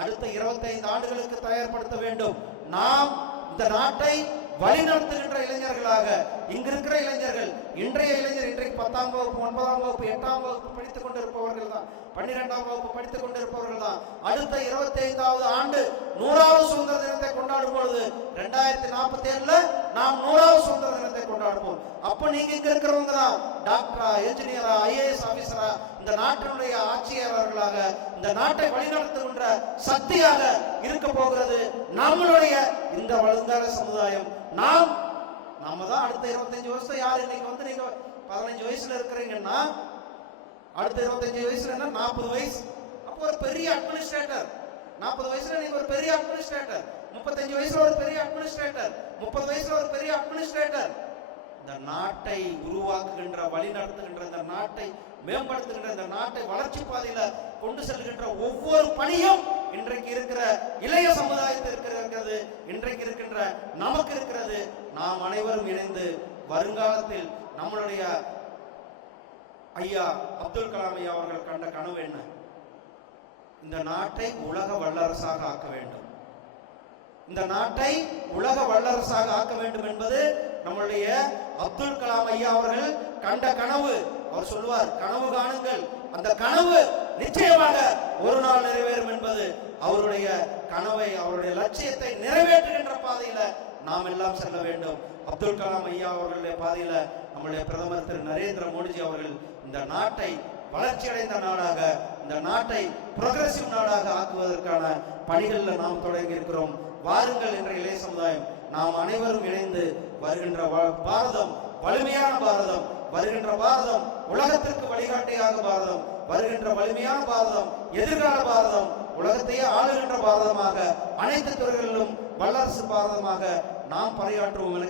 அடுத்த 25 ஆண்டுகளுக்கு தயார்படுத்த வேண்டும். நாம் இந்த நாட்டை வழிநடத்துகின்ற இளைஞர்களாக இங்க இருக்கிற இளைஞர்கள் இன்றைய இளைஞர் இன்றைக்கு பத்தாம் வகுப்பு ஒன்பதாம் வகுப்பு எட்டாம் வகுப்பு படித்துக் கொண்டிருப்பவர்கள் தான் பன்னிரெண்டாம் வகுப்பு படித்துக் கொண்டிருப்பவர்கள் தான். அடுத்த இருபத்தி ஐந்தாவது ஆண்டு நூறாவது சுதந்திர தினத்தை கொண்டாடும் பொழுது ரெண்டாயிரத்தி நாற்பத்தி ஏழுல நாம் நூறாவது சுதந்திர தினத்தை கொண்டாடுவோம். அப்ப நீங்க இங்க இருக்கிறவங்க தான் டாக்டரா என்ஜினியரா ஐஏஎஸ் ஆபீசரா இந்த நாட்டினுடைய ஆட்சியாளர்களாக இந்த நாட்டை வழிநடத்துகின்ற சக்தியாக இருக்க போகிறது நம்மளுடைய இந்த வருங்கால சமுதாயம். நாம் நாம தான் அடுத்த இருபத்தஞ்சு வருஷம் யார் இன்னைக்கு வந்து நீங்க பதினஞ்சு வயசுல இருக்கிறீங்கன்னா அடுத்த இருபத்தஞ்சு வயசுல என்ன? நாற்பது வயசு. அப்போ ஒரு பெரிய அட்மினிஸ்ட்ரேட்டர் நாற்பது வயசுல நீங்க ஒரு பெரிய அட்மினிஸ்ட்ரேட்டர் முப்பத்தஞ்சு வயசுல ஒரு பெரிய அட்மினிஸ்ட்ரேட்டர் முப்பது வயசுல ஒரு பெரிய அட்மினிஸ்ட்ரேட்டர் இந்த நாட்டை உருவாக்குகின்ற வழி நடத்துகின்ற இந்த நாட்டை மேம்படுத்துகின்ற இந்த நாட்டை வளர்ச்சி பாதையில கொண்டு செல்கின்ற ஒவ்வொரு பணியும் இன்றைக்கு இருக்கிற இளைய சமுதாயத்தில் இருக்கிறது. இன்றைக்கு இருக்கின்ற நமக்கு இருக்கிறது. நாம் அனைவரும் இணைந்து வருங்காலத்தில் நம்மளுடைய ஐயா அப்துல் கலாம் ஐயா அவர்கள் கண்ட கனவு என்ன? இந்த நாட்டை உலக வல்லரசாக ஆக்க வேண்டும். இந்த நாட்டை உலக வல்லரசாக ஆக்க வேண்டும் என்பது நம்மளுடைய அப்துல் கலாம் ஐயா அவர்கள் கண்ட கனவு. அவர் சொல்வார் கனவு காணுங்கள். அந்த கனவு நிச்சயமாக ஒரு நாள் நிறைவேறும் என்பது அவருடைய கனவை அவருடைய லட்சியத்தை நிறைவேற்றுகின்ற பாதையில நாம் எல்லாம் செல்ல வேண்டும். அப்துல் கலாம் ஐயா அவர்களுடைய பாதையில நம்முடைய பிரதமர் திரு. நரேந்திர மோடிஜி அவர்கள் இந்த நாட்டை வளர்ச்சியடைந்த நாடாக இந்த நாட்டை புரோகிரசிவ் நாடாக ஆக்குவதற்கான பணிகளில் நாம் தொடங்கி இருக்கிறோம். வாருங்கள் என்ற இளைய சமுதாயம். நாம் அனைவரும் இணைந்து வருகின்ற வ- பாரதம் வலிமையான பாரதம். வருகின்ற பாரதம் உலகத்திற்கு வழிகாட்டியாக பாரதம். வருகின்ற வலிமையான பாரதம் எதிர்கால பாரதம். உலகத்தையே ஆளுகின்ற பாரதமாக அனைத்து துறைகளிலும் வல்லரசு பாரதமாக நாம் பறையாற்றுவோம்